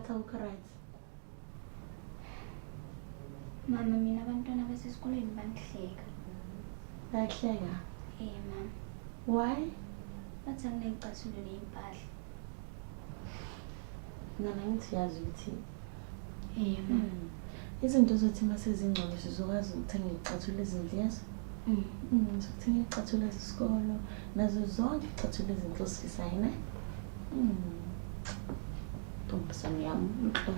ngathi awukho right. Mama, mina abantwana basesikoleni bangihleka. Bayakuhleka? Mama. Why? Bathi anginey'cathulo ney'mpahla. Mina ngithi yazi ukuthi Mama. izinto zethu uma sezingcono sizokwazi ukuthenga iy'cathulo ezinhle yazi? Sokuthenga iy'cathulo zesikolo nazo zonke iy'cathulo ezinhle osifisayo ne? Ntombazane yami inhlo.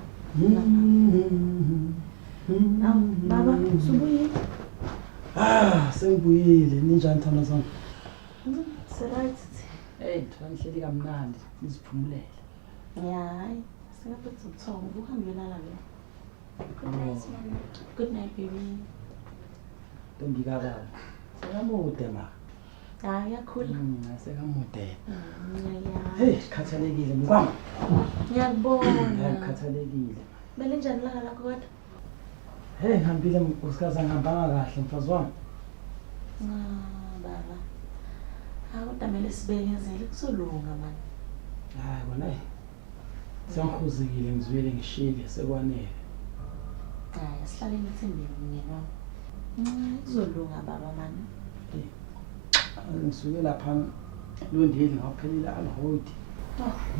Baba, usubuyile? Sengibuyile. Ninjani thana zami? Right. Hey, ngihleli kamnandi, niziphumulele. Hayi, sekaphethe ubuthongo, ubuhambela la lo. Good night, Mama. Good night, baby. Ntombi kababa. Sekamude ma. Hayi, yakhula. Sekamude. Yeah. Hey, khathalekile mkwami. Ngiyakubona. Ngiyakhathalekile. Bele njani ilanga lakho kodwa? Hey, ngihambile uSikaza ngihambanga kahle mfazi wami. Baba. Kodwa kumele sibekezele kusolunga mani. Hayi bona sengihuzekile ngizwele ngishile sekwanele. Hayi, asihlale ngithembile mnyeni wami. Kuzolunga baba mani. Ngisuke lapha Londeli ngaphelile alihodi.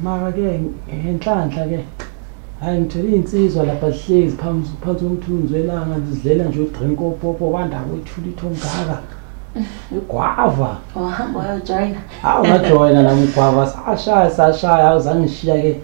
Mara ke enhlanhla ke hayi ngithole insizwa lapha sihlezi phansi komthunzi welanga zidlela nje udrink opopo bandaba ethula ithongaka. Igwava. Wahamba wayojoyina. Hawu ngajoyina nami igwava sashaya awuzangishiya ke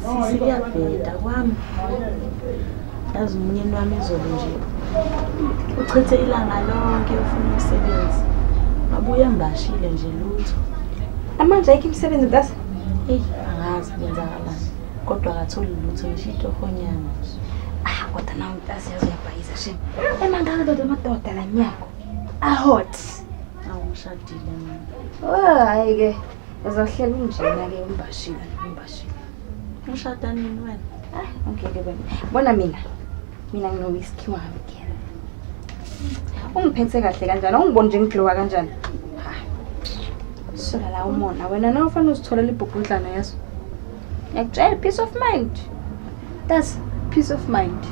Sisi kuyabheda kwami. Yazi umnyeni wami izolo nje. Uchithe ilanga lonke ufuna umsebenzi. Abuye mbashile nje lutho. Amanje ayikho imisebenzi mntase? Hey, angazi kwenzakalani. Kodwa akatholi lutho nje itohonyana. Kodwa nawe mntase yazi uyabhayiza shem. Emangaka kodwa amadoda la nyako. Ahot. Awumshadile mina. Hayi ke. Uzohlela unjena ke umbashile. Ushada nini wena? Okay ke bona mina ngino-whisky wami ke. Ungiphethe kahle kanjani? Ungiboni nje ngiglowa kanjani? Sola la umona wena na ufana uzitholela ibhubhudlana yaso. Ngiyakutshela peace of mind. That's peace of mind.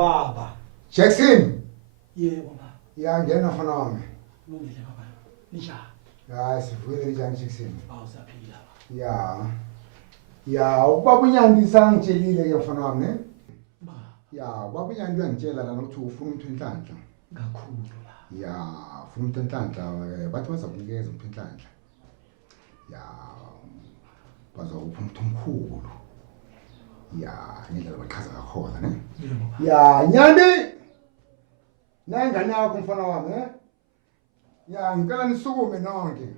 Baba. Jackson. Yebo baba. Ngena mfana wami. Kulungile baba. Njani? Hayi sivuyile njani Jackson? Awusaphila baba. Ubaba unyandisa ngitshelile ke mfana wami ne? Baba. Ubaba unyandi uyangitshela lana ukuthi ufuna umuntu enhlanhla. Kakhulu baba. Ufuna umuntu enhlanhla bathi bazakunikeza umuntu enhlanhla. Bazokupha umuntu omkhulu. Ngendlela baqhaza ngakhona ne? Nyandi. Nangane yakho mfana wami ne? Ngicela nisukume nonke.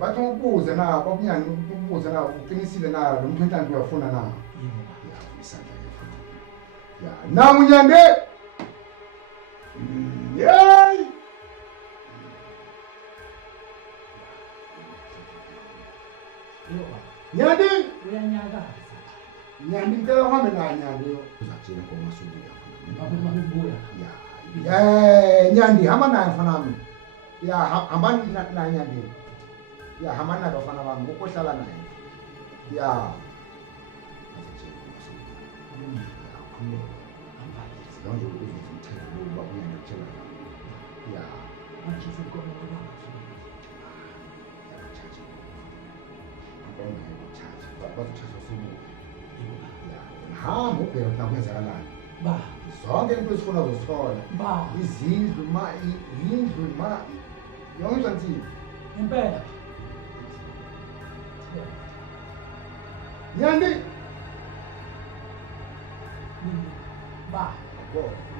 Bathi ubuze na babunyani ubuze na uqinisile na lo muntu enhlanhla uyafuna na? Isandla ke mfana. Namunyande. Yey! Nyandi uyanyakaza. Nyandi ngicela uhambe naye Nyandi uzatshela ngoma sobuya Baba mabuya. Nyandi hamba naye mfana wami. Hamba naye Nyandi. Hamba naye bafana bami ukuhlala naye. Azatshela ngoma sobuya. Lonke uzomthela lo babuya ngitshela. Manje senkomo baba. Bazothatha usuku. Hamba ubheka ukuthi nakwenzakalani. Zonke into esifuna uzosithola. Izindlu yonke into nje. Impela. Nyandi.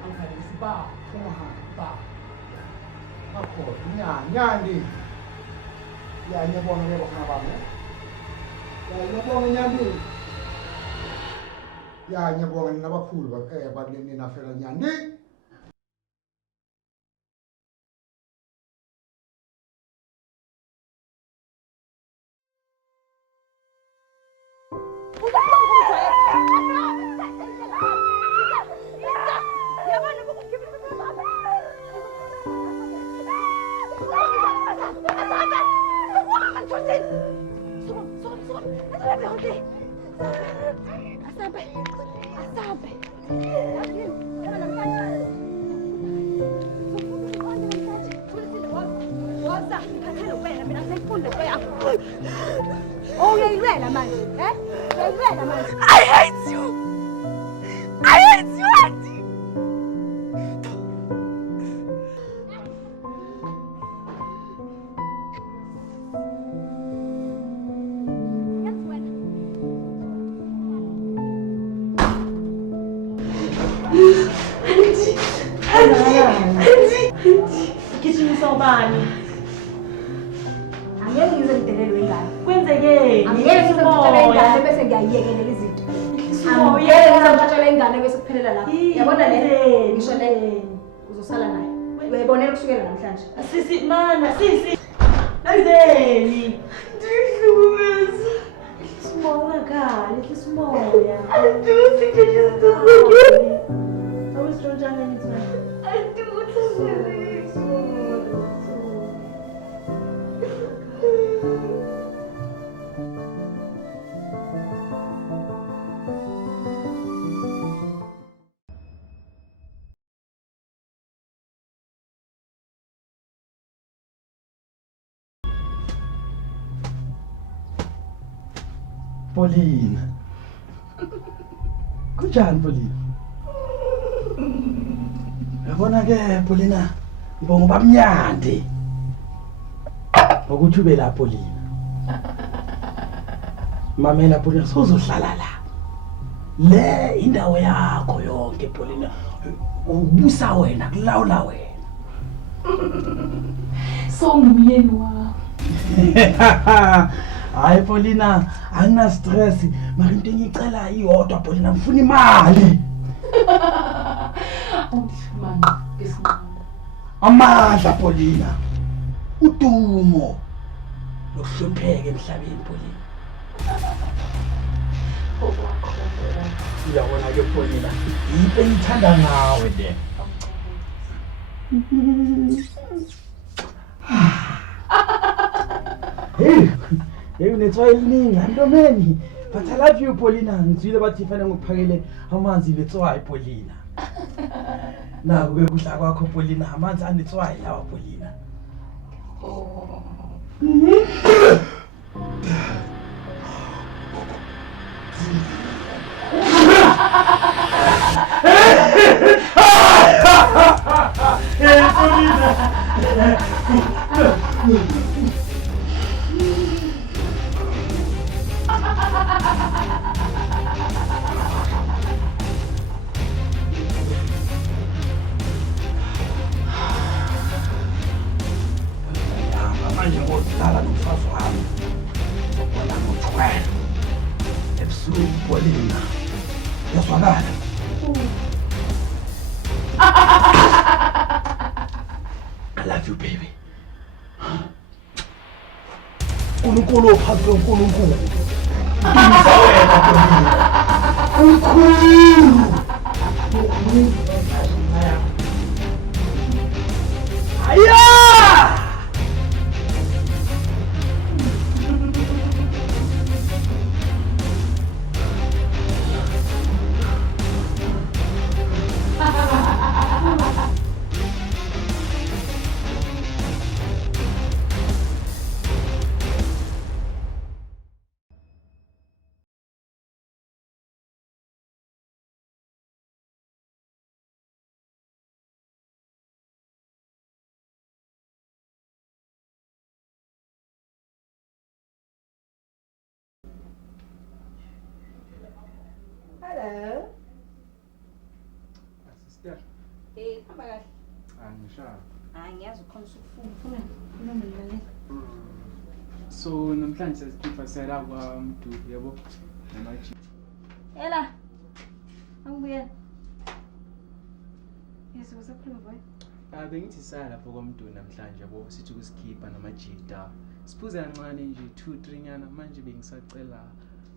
Angikhalisi ba. Nyandi. Ngiyabonga ke bafana bami. Ngiyabonga Nyandi. Ngiyabonga nabakhulu bakuleni nafela Nyandi. sobani? Angeke ngize ngidelelwe ingane. Kwenzekeni? Angeke ngize ngitshele ingane bese ngiyayiyekelela izinto. Angeke ngize ngitshele ingane bese kuphelela lapho. Yabona le? Ngisho le uzosala nayo. Uyayibonela kusukela namhlanje. Sisi mana, sisi. Ayizeni. Ndihlukumeza. Simoya khali, simoya. Anduthi nje sizozongena. Awusitshonjana nithi manje. Paulina. Kunjani Paulina? Yabona ke Paulina, ngibonga bamnyande. Ukuthi ube la Paulina. Mamela Paulina sozohlala la. Le indawo yakho yonke Paulina. Ubusa wena, kulawula wena. Songumyeni wakho. Hayi Paulina, angina stress, mara into engicela iyodwa Paulina, ngifuna imali. Awufumana ngesinqama. Amandla Paulina. Udumo. Lokuhlopheka emhlabeni Paulina. Uyabona ke Paulina, into engithanda ngawe le. Hey, unetswayi eliningi antomeni. But I love you Paulina. Ngizwile bathi fanele ngikuphakele amanzi letswayi Paulina. Naku ke kudla kwakho Paulina, amanzi anetswayi lawa Paulina. Hey Paulina. Manje ngohlala nomfazi wami. Ubona ngothwele. Ebusuku Paulina. Yazwakala. I love you baby. uNkulunkulu ophansi koNkulunkulu. Ngisa wena Paulina. Ukhulu. Aya! Hello. Sister. Eh, hamba kahle. Angishaya. Hayi ngiyazi ukhona usufuna ngimlalela. So namhlanje sesikhipha sela kwaMdu yabo namaji. Ela. Angibuye. Yes, usakhuluma boy. Bengithi saya lapho kwaMdu namhlanje yabo sithi ukusikhipha namajita. Siphuza kancane nje 2-3 nyana manje bengisacela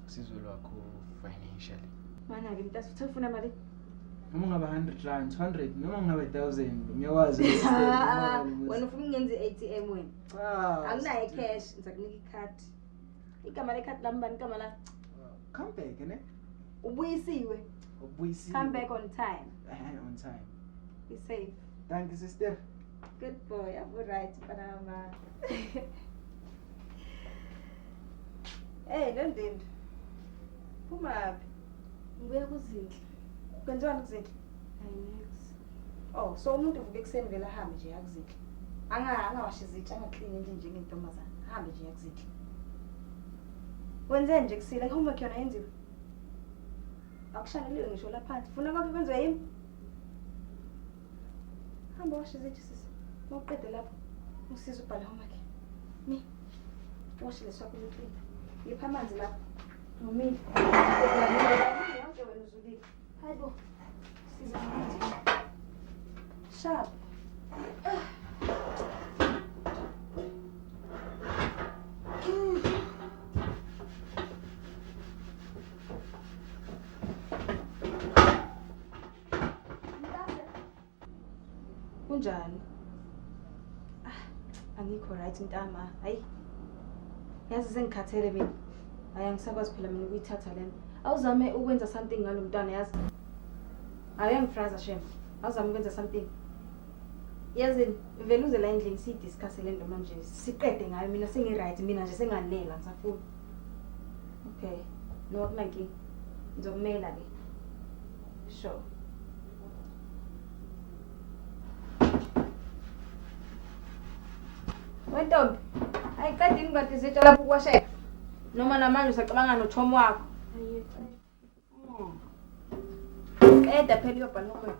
usizo lwakho financially. Mana ke mntasi uthafuna mali? Noma ngaba 100 rand, 200 noma ngaba 1000 ngiyakwazi Wena ufuna ungenze ATM wena. Anginayo cash, ngizakunika ikhadi. Igama lekhadi lami bani igama la? Come back ne? Ubuyisiwe. Ubuyisi. Come back on time. On time. Be safe. Thank you sister. Good boy. I'm right, Panama. Hey, London. Phuma phi? Ngibuya kuZinhle. Kwenziwani kuZinhle? Next. Oh, so umuntu uvuka ekuseni vele ahambe nje yakuZinhle. Angawashi izitsha angaclean endle njengentombazana. Ahambe nje yakuZinhle. Wenze nje kusile homework yona yenziwe. Akushaneliwe ngisho la phansi. Funa konke kwenziwe yimi. Hamba washa izitsha sisi. Mawuqede lapho Usizo ubhala homework. Mi. Washe leswakho lokhu. Ngipha amanzi lapha. Nomile. Yonke wena uzulile. Hayibo. Siza ngathi. Sharp. Kunjani? Angikho right mntama. Hayi. Yazi sengikhathele mina. Hayi angisakwazi phela mina ukuyithatha lena. Awuzame ukwenza something ngalo mntwana yazi. Ayangifraza shem. Awuzame ukwenza something. Yazi vele uze la endlini sidiscuss le nto manje. Siqede ngayo mina sengi right mina nje senganela ngisafuna. Okay. No akunankinga. Ngizokumela ke. Sure. Wentombi, ayiqedi ingadi izitsha lapho kuwasheka. Noma namanje usacabanga noThomo wakho. Qeda phela uyobhala noma.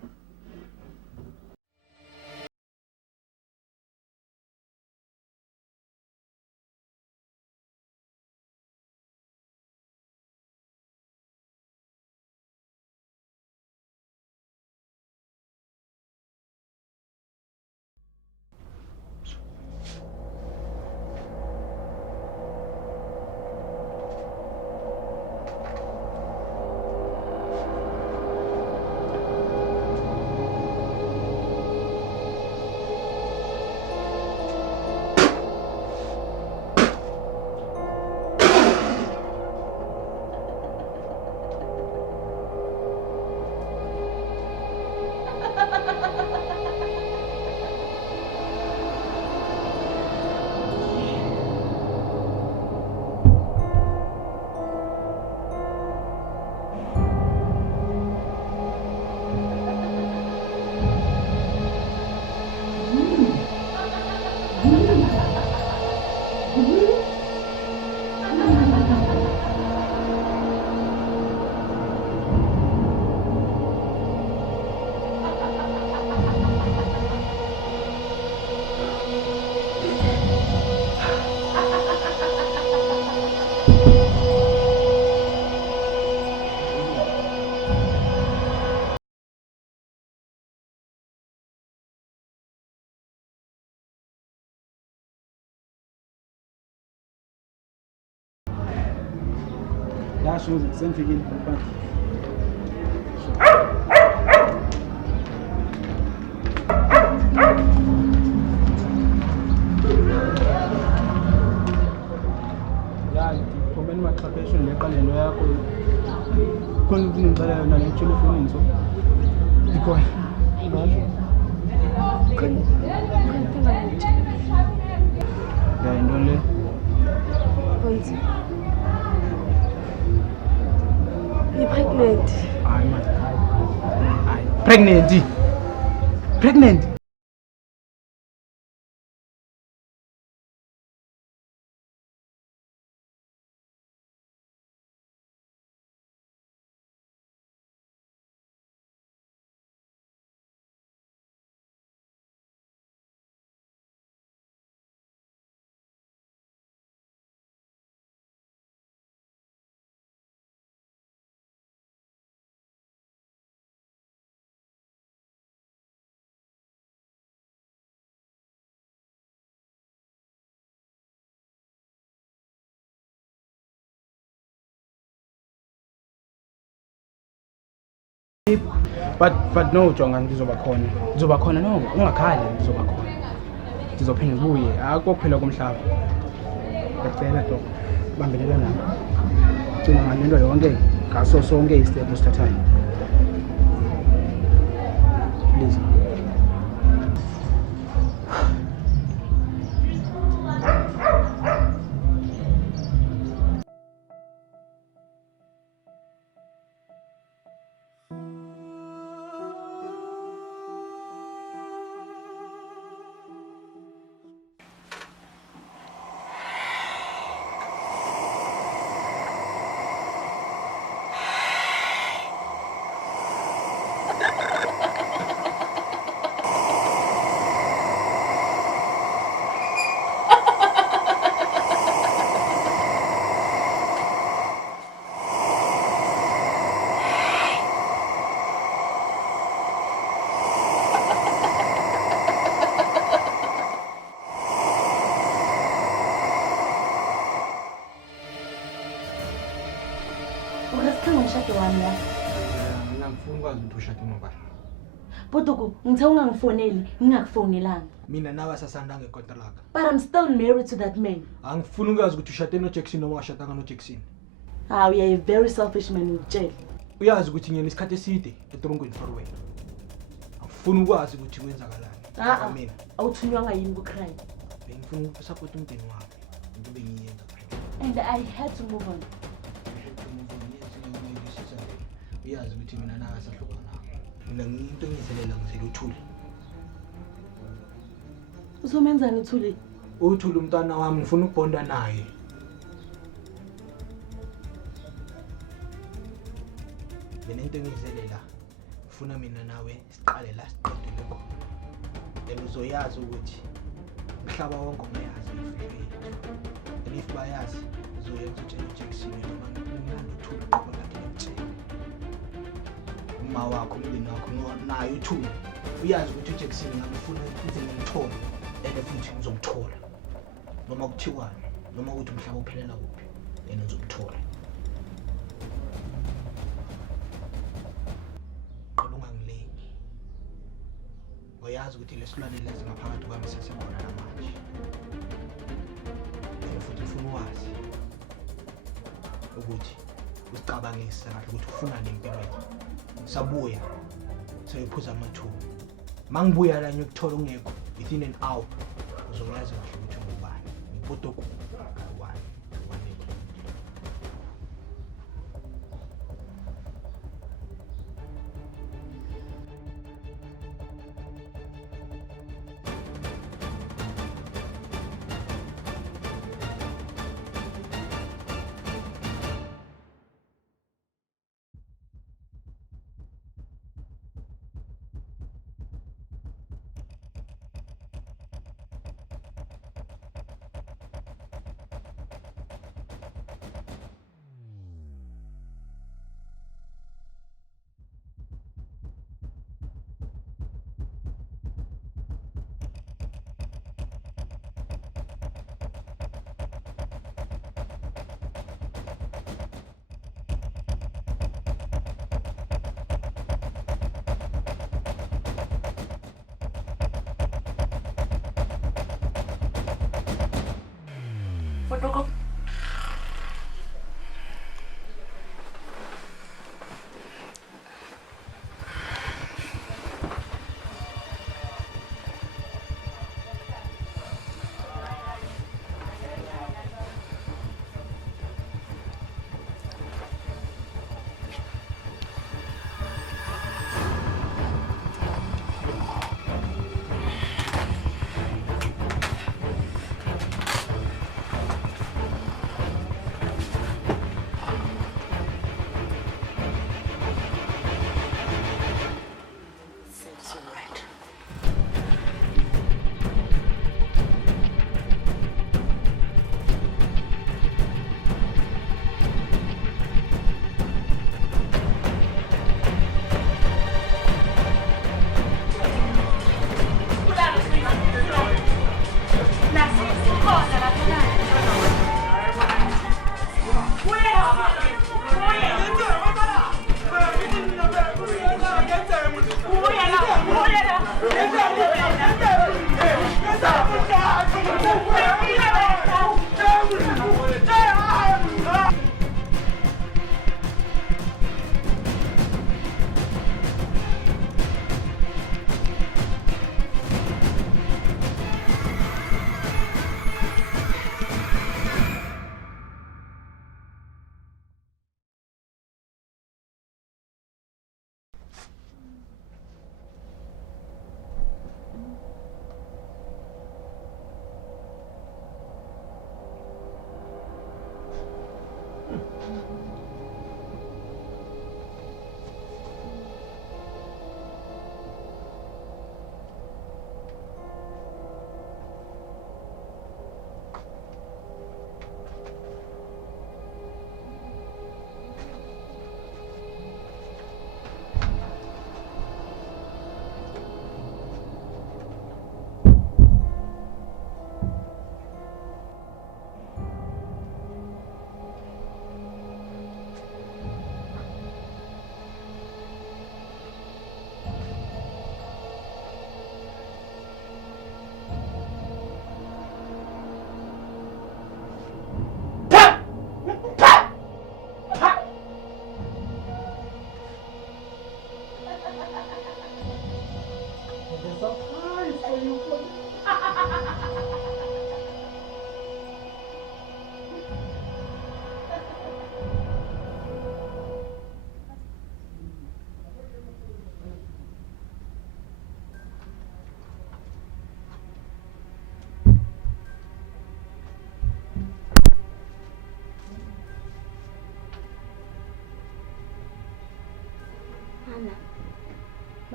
Yasho sengifikile mfana. Ya, ngikhombeni maqhapheshe neqalelo yakho. Khona ngicela yona le telephone so. Ikhona. Ngasho. Ya into le. Bonzi. You're pregnant. I'm pregnant. Pregnant. But no Jonga ngizoba khona no ungakhali ngizoba khona ngizophinda ngibuye akuphela komhlaba ngicela dok bambelela nami gcina ngalento yonke ngaso sonke istep usithathayo please. ngani ya? Mina ngifuna ukwazi ukuthi ushade ngobani. Boduku, ngithe ungangifoneli, ngingakufonelanga. Mina nawe sasanda ngekontraka. But I'm still married to that man. Angifuni ukwazi ukuthi ushade noJackson noma washadanga noJackson. Ah, you're a very selfish man with jail. Uyazi ukuthi ngiyena isikhathi eside etrongweni for wena. Angifuni ukwazi ukuthi kwenzakalani. Mina awuthunywanga yini ku-crime. bengifuna ukusupport umndeni wami. Into bengiyenza. And I had to move on. Uyazi ukuthi mina nawe sahlukana. Mina ngiyinto engizelela ngizela uThuli. Uzomenzani uThuli? uThuli umntwana wami ngifuna ukubonda naye. Mina into engizelela ngifuna mina nawe siqale la siqedile khona. Then uzoyazi ukuthi umhlaba wonke uyazi ifike. And if bayazi uzoyenza uJackson noma ngimlanda uThuli qoba ngathi ngimtshela. Uma wakho umndeni wakho naye uThuli uyazi ukuthi uJackson ngifuna ukuthi ngimthole and futhi ngizomthola. Noma kuthiwani noma ukuthi umhlaba uphelela kuphi yena uzomthola. Ungangileni. Uyazi ukuthi lesilwane lezi ngaphakathi kwami sesekhona namanje. Futhi ufuna wazi ukuthi usicabangise kahle ukuthi ufuna nini empilweni. Sabuya sayiphuza amathuba. Mangibuya la ngiyokuthola ungekho within an hour uzoyazi kahle ukuthi ngubani. Ngibotoko kayi. Boduku.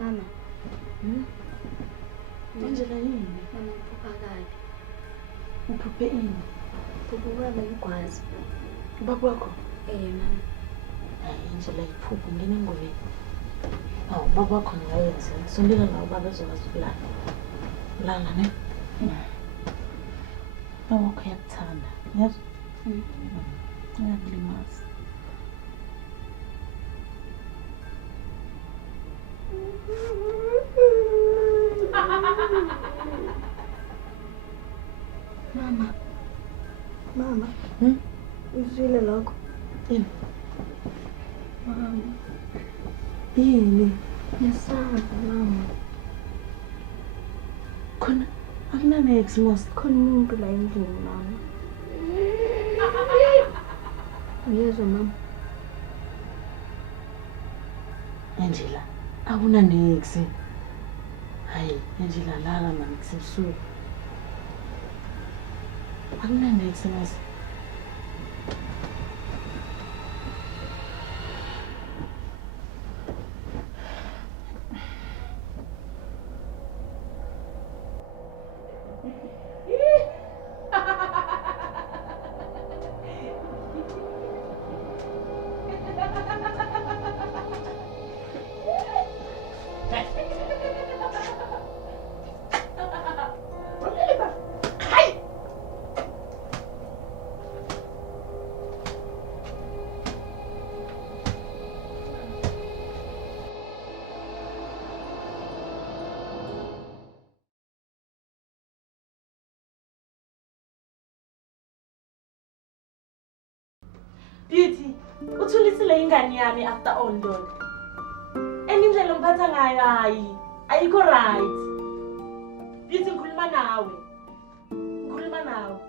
Mama, Angela yini? mama uphupha kabi. Uphuphe ini? Uphupha ngigwazi. Ubaba wakho? Mama. Hayi Angela iphupho ngene engubeni. Awu ubaba wakho ngayenze. Sondela nawe ubaba ezokwazi ukulala. Lala ne? Ubaba wakho uyakuthanda. Yazi? Uyakulimaza. Mama, uzwile lokho? Ini? Mama, Yini? ngisaba mama. Khona akunanex mos. Khona umuntu la endlini mama. Uyezwa mama? Angela, akunanex. Hayi, Angela lala mama kusebusuku. Akunanex mos. Beauty, uthulisile ingane yami after all ndoda. Indlela umphatha ngayo hayi, ayikho right. Beauty ngikhuluma nawe. Ngikhuluma nawe.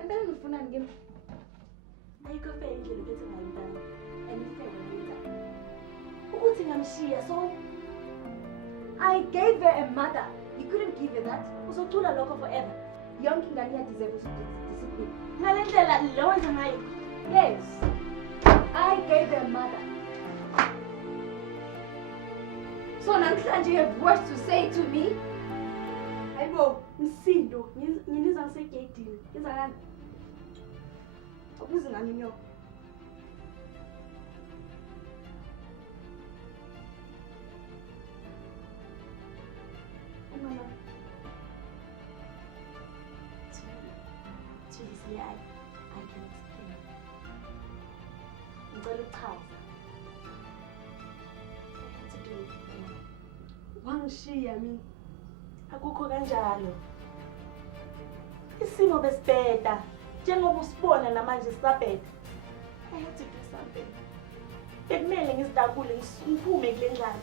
Empela nifunani kimi? Ayikho fair indlela uphethe ngayo mntana. Anifeke wenza. Ukuthi ngamshiya so I gave her a mother. You couldn't give her that. uzocula lokho forever. Yonke ingane iyadeserve discipline. Ngale ndlela lo wenza ngayo. Yes. I gave her a mother. So namhlanje you have words to say to me? Hayibo, Msindo, nginiza ngisegedini. Ngizakani? Ubuze ngani nyo? Mama. Seriously, I can explain. Ngicela ukuchaza. Wangishiya mina. Akukho kanjalo. Isimo besibheda. Njengoba usibona namanje sisabheda. I had to do something. Bekumele ngizidabule ngiphume kule ndlala.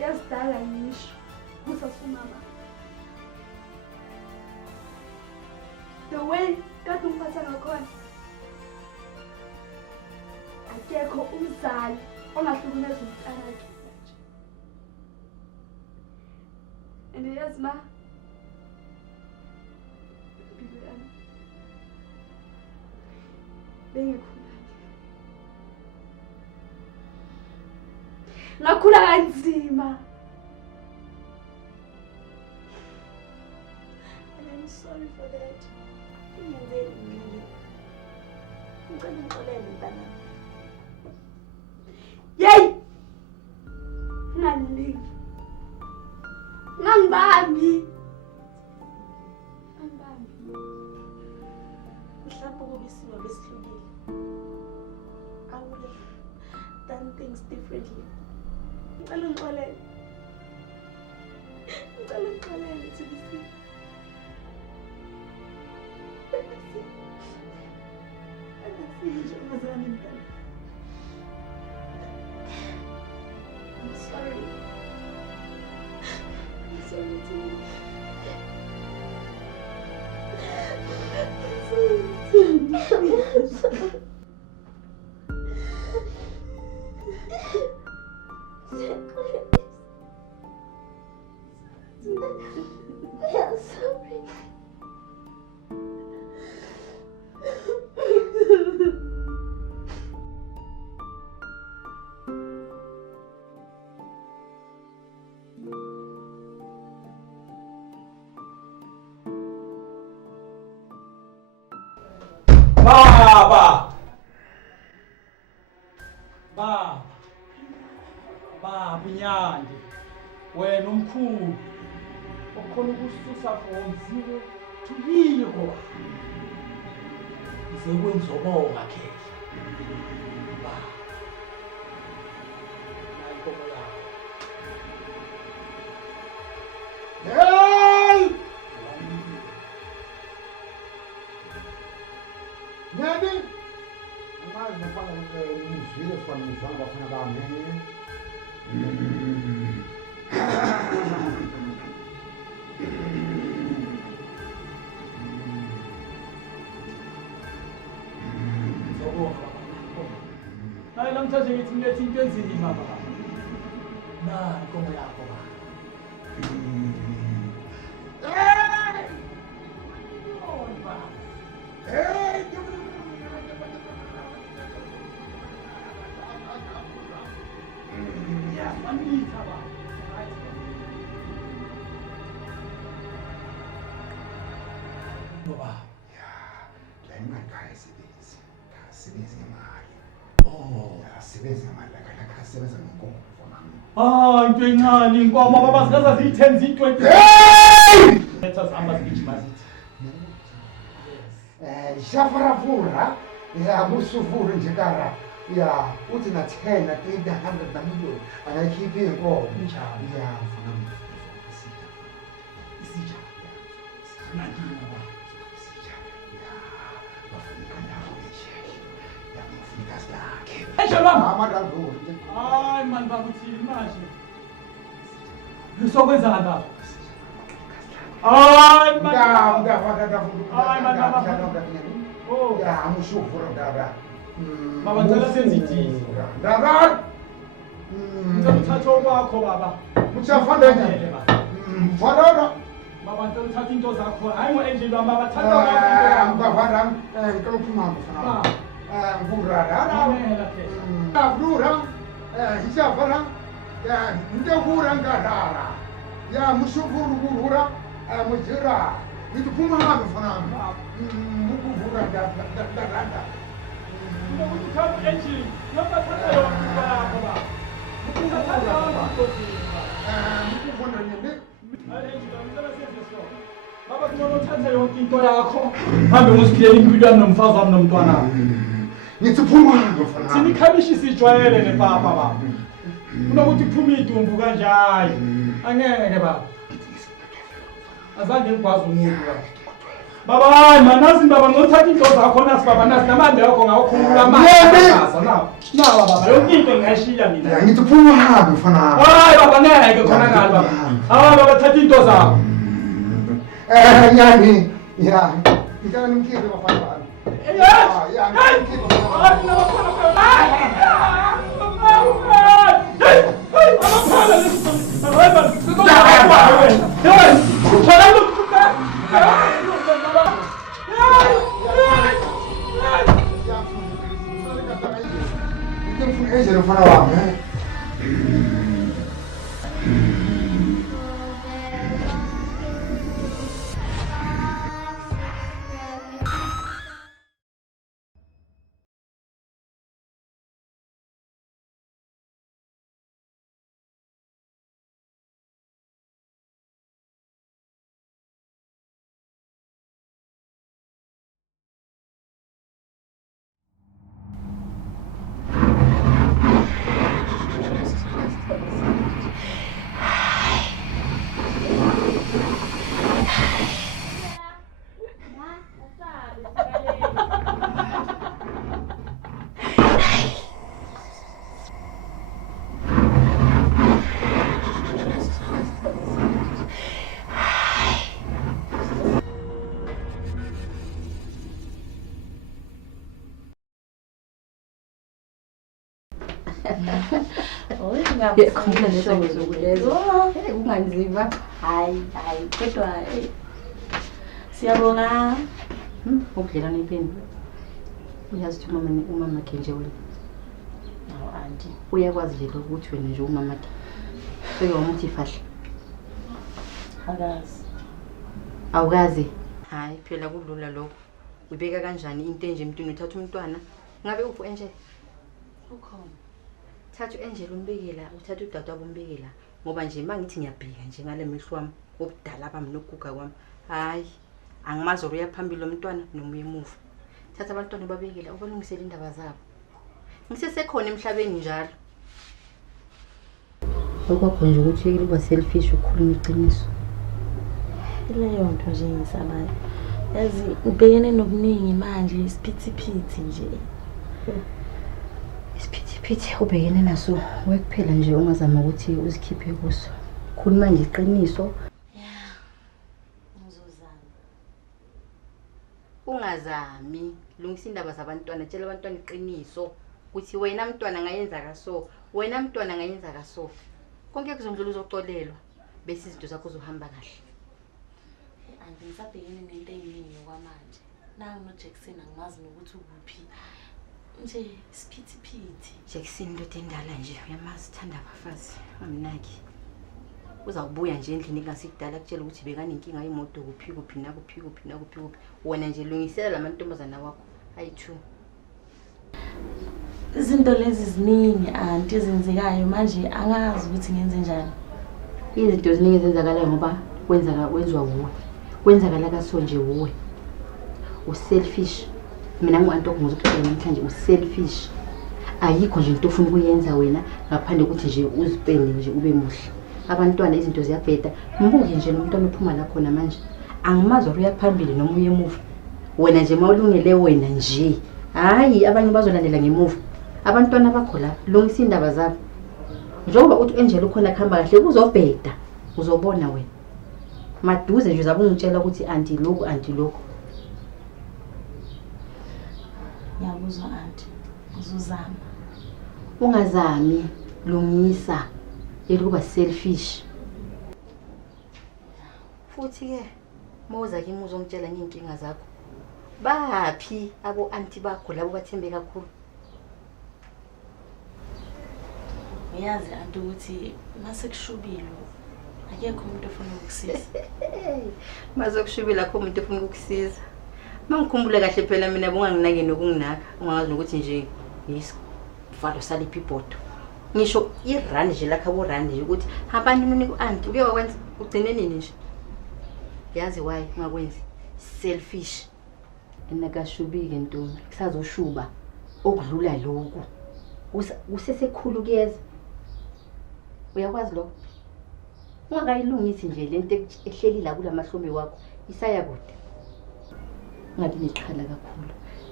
Yazidala ngisho ukuthi asumama. The way kade umphatha ngakhona. Akekho umzali ongahlukumeza umntana wakhe. And yazi ma, impilo yami bengikhulile. Ngakhula kanzima. And I'm sorry for that. Ngiyenzeni mina. Ngicela ngixolele mntana. Yey! Ngani? Ngangibambi. Mhlawumbe kube isimo besihlukile. I would have done things differently. Ngicela ngixolele. Ngicela ngixolele Thembisi. I'm sorry. I'm sorry too. I'm sorry. Baba. Baba Nyande. Wena umkhulu. Okhona ukususa from 0 to hero. Sekwenzoboka ke. Baba. Nayinkomo yakho. Hey! Nyandi, amazi nafana umuzwile fana mzangu bafana bami. Hayi namhlanje ngithi nilethe into enzima baba. Na inkomo yakho baba. Hey! Oh, baba. Hey! Ya, manita baba. Baba. Ya, la imali kayisebenzi. Kasebenzi ngemali. Oh, Kasebenzi ngemali la kasebenza ngenkomo mfana. ah, into encane inkomo baba sikaza ziyi10 ziyi20. Hey! Letha zihamba zigijima zithi. Shafarafura ya musufuru njekara ya uthi na 10 na 20 100 na million anayikhipha inkomo Njani? ya mfana Isija. Nakini baba. bafunika nawo nje ya mufika sakhe Esho lwami. amadavuru Hayi man baba uthini manje? Lisokwenza baba. Hayi man. Hayi man baba. Oh. ya musufuru dada Baba ngicela senze itizo. dada Ngicela uthathe okwakho baba. Muchafanda Ngiyele, baba. Farada Baba ngicela uthathe into zakho. Hayi ngo-angel wami baba thatha okwakho. mkafada ngicela uphumama fana ngurara Mamela phela. avlura hisafara ndekura ngarara ya musufuru kurura mujira ngituphumama fana mukuvura ndaranda Ngokuthi uthathe u-angel. Noma thatha yonke into yakho baba. Uthatha yonke into yakho. mukuvura nyende Baba kumele uthathe yonke into yakho hambe ngiziphilela impilo yami nomfazi wami nomntwana wami. ngituphumama Thina fana ikhabishi sijwayele le papa baba. Kunokuthi iphume idumbu kanjalo. Angeke baba. Azange ngikwazi umuntu baba. Baba hayi manazi baba ngothatha into zakho nasi baba nasi namande yakho ngawukhulula amandla nawo. Nawa baba yonke into ngiyashiya mina. ngituphumama fana Hayi baba ngeke khona ngalo baba. Hayi baba thatha into zakho. Yani, ya, ngicela nimkhiphe bafana bami. Ya, ngimkhiphe bafana bami. Ngifuna eze mfana wami. Khona lezo Unganzima. hayi kodwa siyabonga Ubudlelwane impini. Uyazi ukuthi umama khe nje ule. nawo anti Uyakwazi nje ukuthi wena nje umama khe. Sekuyomuthi fahla. akazi Awukazi. Hayi phela kulula lokho. Ubeka kanjani into enje emntwini uthatha umntwana? Ngabe upho Angel? Ukhona. Thatha uAngel umbeke la, uthatha udadewabo umbeke la. Ngoba nje mangithi ngiyabheka nje ngale mehlo wami obudala bami nokuguga kwami. Hayi, angimazi uya phambili lomntwana noma uye emuva. Thatha abantwana ubabekela ubalungisele indaba zabo. Ngisesekhona emhlabeni njalo. Okwakho nje ukuthi ukuba selfish ukukhuluma iqiniso. Leyo nto nje ngisabayo. Yazi ubhekene nokuningi manje isiphithiphithi nje. Isiphithiphithi ubhekene naso wekuphela nje ungazama ukuthi uzikhiphe kuso. Khuluma nje iqiniso. Ngizozama. Ungazami, lungisa indaba zabantwana, tshela abantwana iqiniso ukuthi wena mntwana ngayenza kaso, wena mntwana ngayenza kaso. Konke kuzondlula uzoxolelwa bese izinto zakho zohamba kahle. Angisabhekene nento eyiningi kwamanje. Nangu noJackson angimazi nokuthi ukuphi. Nje isiphithiphithi. Jackson indoda endala nje uyamazi thanda abafazi amnaki. Uzawubuya nje endlini kungasikudala kutshela ukuthi bekanenkinga yemoto kuphi kuphi nakuphi kuphi nakuphi kuphi. Wena nje lungisela lamantombazana wakho ayi2. Izinto lezi ziningi anti ezenzekayo manje angazi ukuthi ngenze njani. Izinto eziningi zenzakala ngoba kwenzwa wuwe. Kwenzakala kaso nje wuwe. Uselfish. Mina ngiwanto ngizokutshela namhlanje uselfish. Ayikho nje into ofuna ukuyenza wena ngaphandle ukuthi nje uzipende nje ube muhle. Abantwana izinto ziyabheda. Mbuke nje lo mntwana uphuma la khona manje. Angimazi uya phambili noma uye emuva. Wena nje mawulungele wena nje. Hayi abanye bazolandela ngemuva. Abantwana bakho la lungisa indaba zabo. Njengoba uthi Angel ukhona khamba kahle uzobheda. Uzobona wena. Maduze nje uzabe ungitshela ukuthi anti lokho. Ngiyakuzwa anti. Ngizozama. Ungazami, lungisa. Eluba selfish. Futhi ke moza kimi uzongitshela ngeenkinga zakho. Baphi abo anti bakho labo bathembe kakhulu? Uyazi anti ukuthi mase kushubile akekho umuntu ofuna ukukusiza. Maze kushubile akho umuntu ofuna ukukusiza. Mangikhumbule kahle phela mina bunganginake nokunginaka. Ungazi ukuthi nje yisivalo saliphi ibhodo. Ngisho irand nje lakha borand nje ukuthi hambani nini ku-anti uke wakwenza ugcine nini nje. Yazi why ungakwenzi? Selfish. Enakashubike ntombi kusazoshuba okudlula lokho. Usesekhulu kuyeza. Uyakwazi lo? Ungakayilungisi nje lento ehleli la kulamahlombe wakho isaya kude. Ngabe nixhala kakhulu.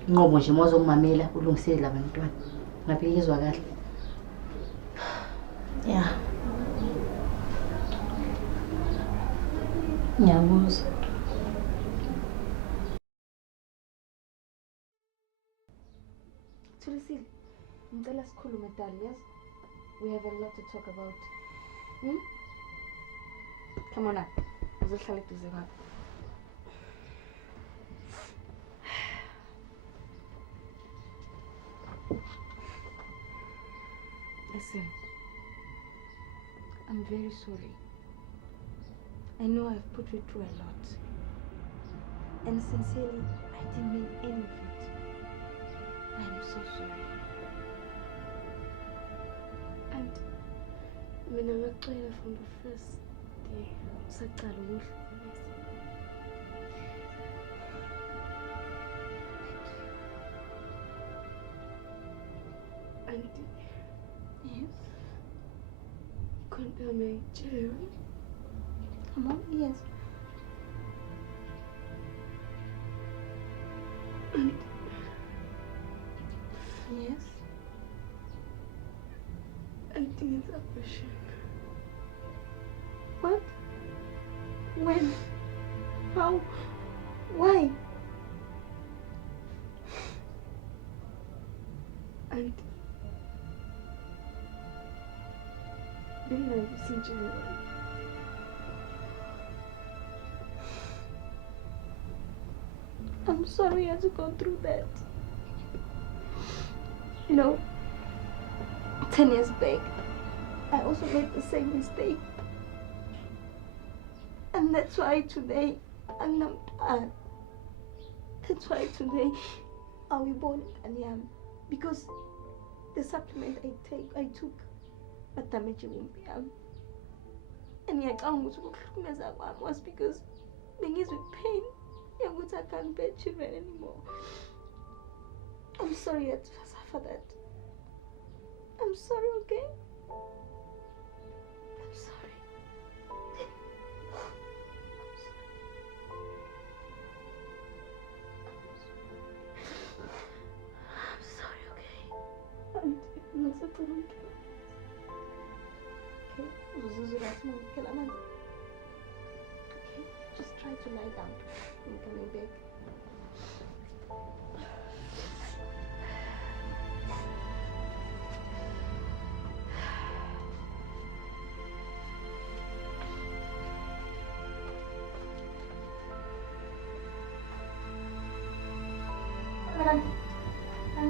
Inqobo nje mawuzongimamela ulungisele labantwana. Ngabe yezwa kahle. Yeah. Ngiyakuzwa. Thulisile, ngicela sikhulume dali, yes? We have a lot to talk about. Come on up. Uzohlala eduze kwami. Listen. I'm very sorry. I know I've put you through a lot. And sincerely, I didn't mean any of it. I'm so sorry. And mina ngacela from the first day usaqala ukuhlukumeza. Auntie, yes? Konta Jerry. Mom, yes. Auntie. Yes. Auntie needs abortion. What? When? How? Why? Auntie. Didn't I see Jerry? I'm sorry I had to go through that. You know, 10 years back, I also made the same mistake. And that's why today, I'm not bad. That's why today I will born Anyam, because the supplement I took badamage yami. And ngiyacanga ukuthi ukuhlukumeza kwami was because bengizwe pain yokuthi I can't bear children anymore. I'm sorry that I suffered that. I'm sorry, okay? I'm sorry. I'm sorry, okay? I'm so sorry. Okay? Okay? Just try to lie down. I'm coming back.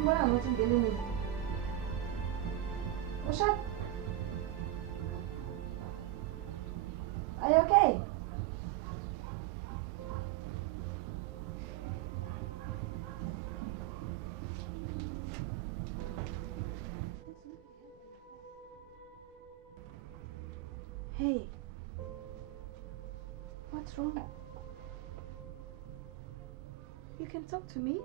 I'm not dealing with it. Ushad, are you okay? Hey, what's wrong? You can talk to me.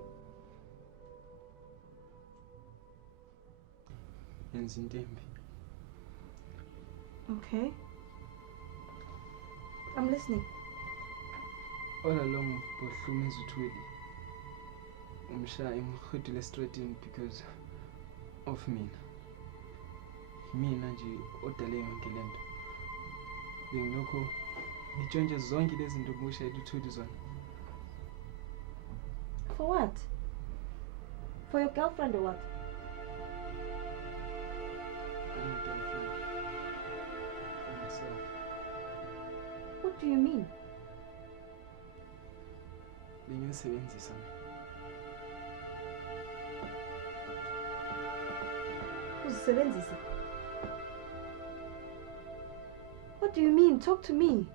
Okay. I'm listening. All along, Bohlume Zutwili. I'm straightening because of me. Me nanje odale yonke lento. Bengilokho ngitshontshe zonke lezi zinto kumusha eluthuli zona. For what? For your girlfriend or what? I'm a girlfriend. For myself. What do you mean? Bengiyisebenzisa mina. Uzisebenzisa? What do you mean? Talk to me.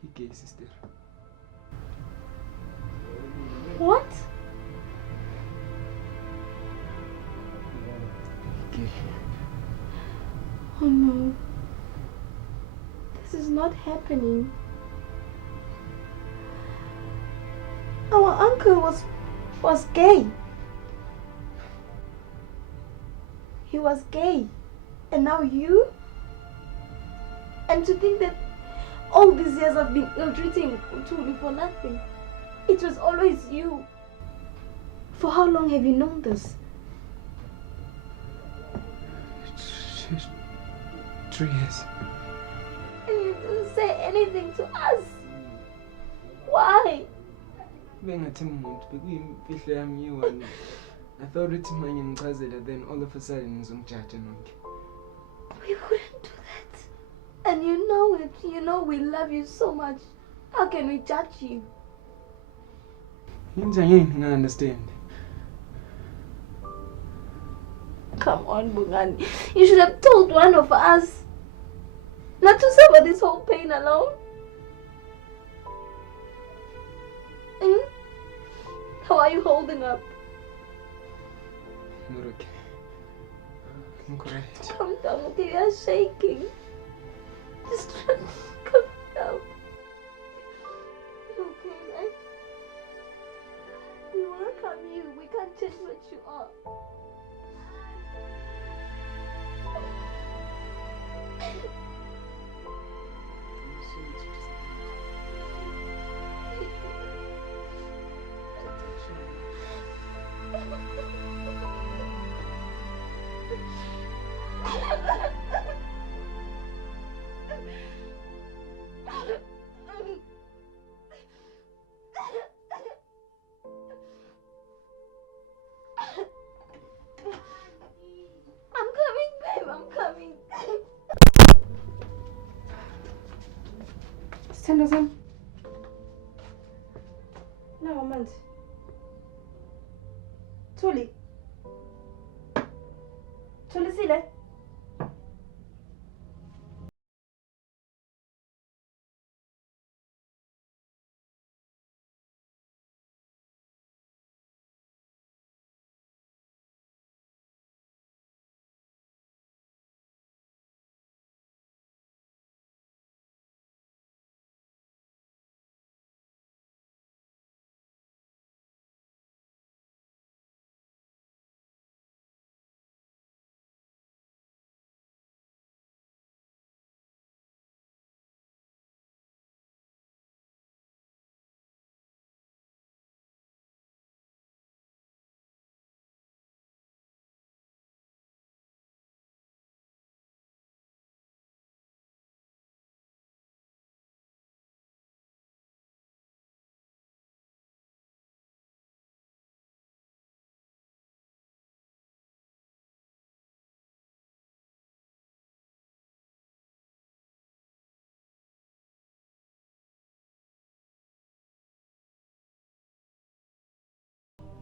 He gay, sister. What? He gay. Oh no. This is not happening. Our uncle was gay. He was gay. And now you? And to think that all these years I've been ill-treating Utuli for nothing. It was always you. For how long have you known this? 3 years. And you didn't say anything to us. Why? Bengathi umuntu bekuyimfihlo yami yiwani. I thought ukuthi manje ngichazela, then all of a sudden ngizomjaja nonke. We couldn't do that. And you know it. You know we love you so much. How can we judge you? Yini ngeke understand. Come on, Bungani. You should have told one of us. Not to suffer this whole pain alone. Hmm? How are you holding up? Not okay. I'm great. Calm down, okay? You're shaking. Just try to calm down. You okay, right? We welcome you. We can't change what you are. I'm coming, babe. I'm coming. Stand up, son. No, man. Tuli. Tuli, sile.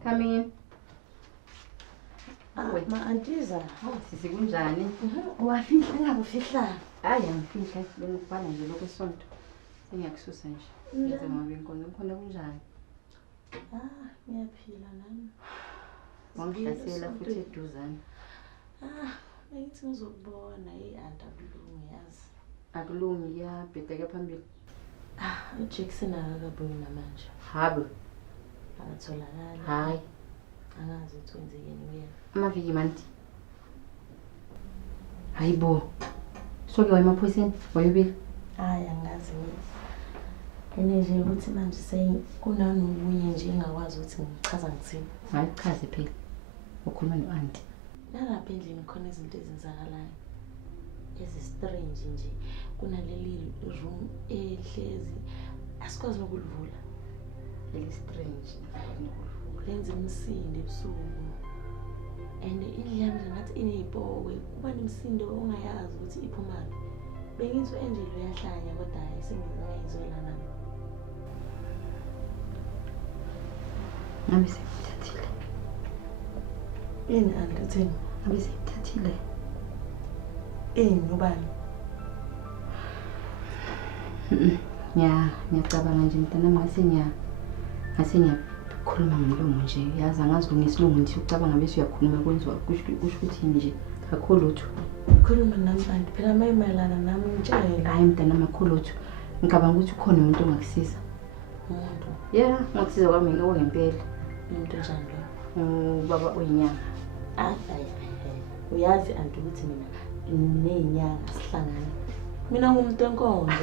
Come in. Ma-antiza. Sisi kunjani? Wafihla ngakufihla. Hayi angifihla bengikubhala nje lokho esonto. Sengiyakususa nje. Ngize ngabe inkonzo khona kunjani? Ngiyaphila nami. Wangihlasela futhi eduzane. Bengithi ngizokubona i-anti akulungi yazi. Akulungi yabhedeka phambili. Ujackson akakabuyi namanje. Habe. Akatholakala. Hayi. Angazi ukuthi wenzekeni kuyena. Amaviki manti. Hayibo. Soke wayemaphoyiseni wayobika. Angazi mina. Ene nje ukuthi manje kunanomunye nje engakwazi ukuthi ngichaza ngithini. Hayi chaze phela. Ukhuluma no-auntie. Nalapha endlini khona izinto ezenzakalayo. Strange nje. Kunaleli room ehlezi asikwazi nokulivula. Leli strange. Lenze umsindo ebusuku. And indlu yami ngathi inezipokwe. Kuba nemsindo ongayazi ukuthi iphumaphi. Bengizwe nje lo yahlanya kodwa hayi sengizayizwela nami. Ngabe sengithathile. Yini andathini? Ngabe sengithathile. Nobani? Ngiyacabanga nje mntanami ngase ngiyakhuluma ngomlomo nje. Yazi angazi ngesilungu ngithi ucabanga bese uyakhuluma kwenziwa kusho ukuthi nje akho lutho. Khuluma nami bantu phela mayimayelana nami ngitshele. Hayi mntanami akho lutho. Ngicabanga ukuthi ukhona umuntu ongakusiza. Umuntu? Yeah, ngakusiza kwami ngempela. Umuntu njani lo? Ubaba oyinyanga. Uyazi anti ukuthi mina nezinyanga sihlangana. Mina ngumuntu wenkonzo.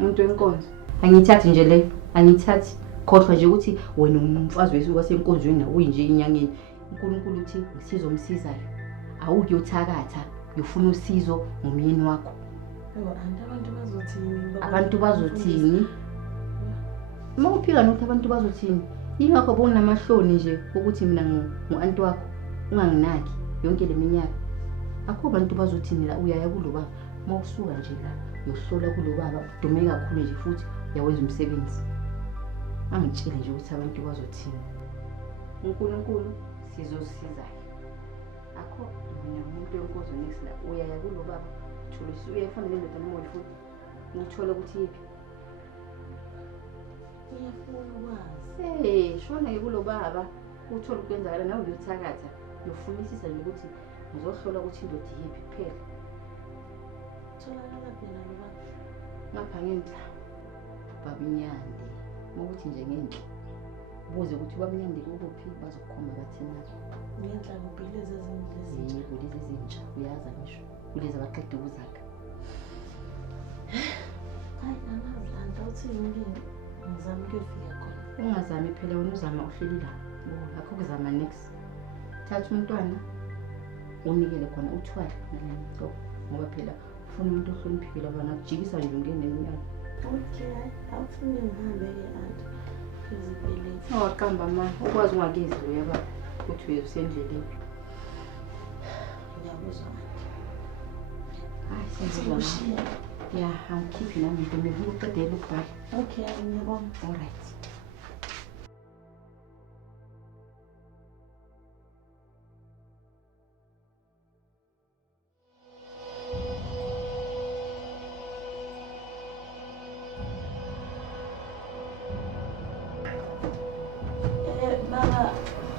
Umuntu wenkonzo. Angithathi nje leyo. Angithathi. Khohlwa nje ukuthi wena umfazi wesuka senkonzweni na uyinje inyangeni. uNkulunkulu uthi usizo omsizayo. Awukuyothakatha, uyofuna usizo ngomyeni wakho. Abantu bazothini? Uma uphika nokuthi abantu bazothini? Ingakho bonamahloni nje ukuthi mina ngu-anti wakho unganginaki yonke leminyaka. Akho abantu bazothini la uyaya kulo baba. Uma usuka nje la uyohlola kulo baba udume kakhulu nje futhi uyawenza umsebenzi. Angitshele nje ukuthi abantu bazothini. uNkulunkulu sizosizayo. Akho mina umuntu wenkozo next la uyaya kulo baba uthola uyayifana nendoda nomoya futhi ngithola ukuthi yipi. Uyafuna ukwazi. Shona ke kulo baba uthola ukwenzakala nawe uyothakatha uyofunisisa nje ukuthi ngizohlola ukuthi indoda yipi kuphela. Tholakala phela lo baba. Ngapha ngenhla baba inyande ukuthi nje ngenhla buze ukuthi babanyande kubuphi bazokhomba bathina. Ngenhla kubileze ezindlezi. Kulezi ezintsha uyaza ngisho kulezi abaqeda ukuzakha. Hayi angazi andawuthi ngike ngizama ukufika khona. Ungazami phela wena uzama uhleli la. Akho kuzama next. Thatha umntwana unikele khona uthwala nalento ngoba phela ufuna umuntu ohloniphekile abangakujikisa nje ungene neminyaka. Okay, awufuni ngihambe ke anti. Pheziphelezi. Awaqamba ma ukwazi ungakezi lo yaba ukuthi uyesendleleni. Ngiyabuzwa. Hayi sengizwa. Yeah, angikhipi nami into ngifuna uqedela ukubhala. Okay, ngiyabona. All right. Baba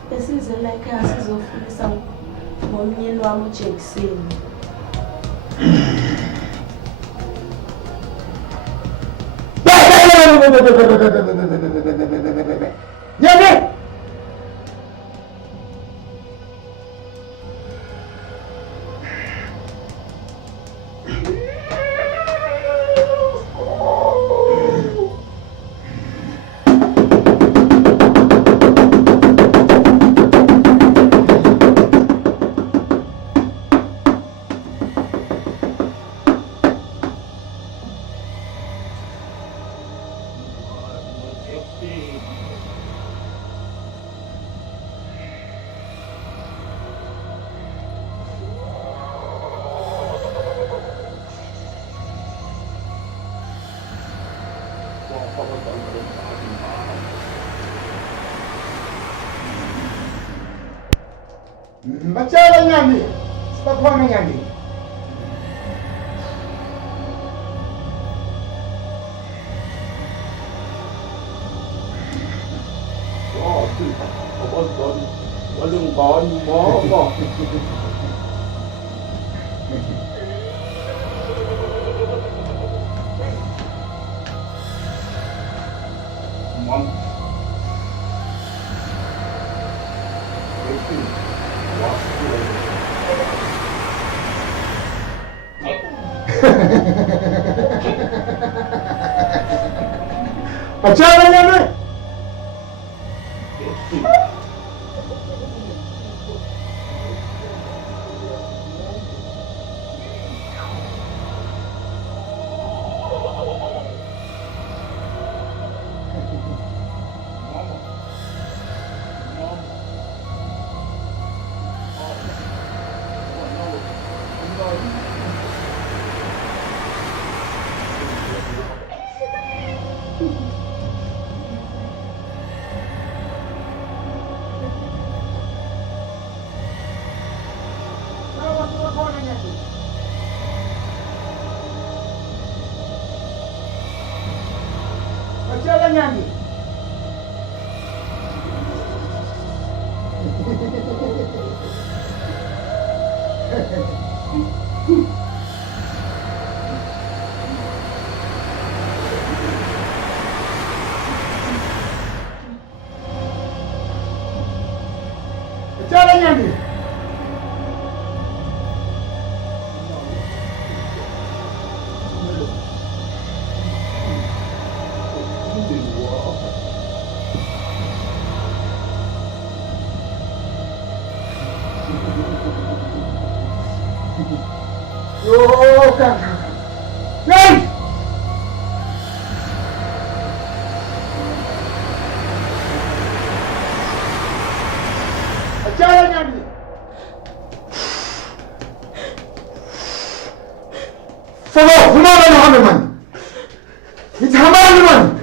besize la ekhaya sizofundisa ngomyeni wami uJackson. Nyame! Batshela Nyandi, sibakhona Nyandi. Abazali balengane mama. Mama. Batshela Nyandi. Batshela Nyandi. Batshela Nyandi. Yo, kaka. Hey! Batshela Nyandi. Follow, man. It's Hamani man.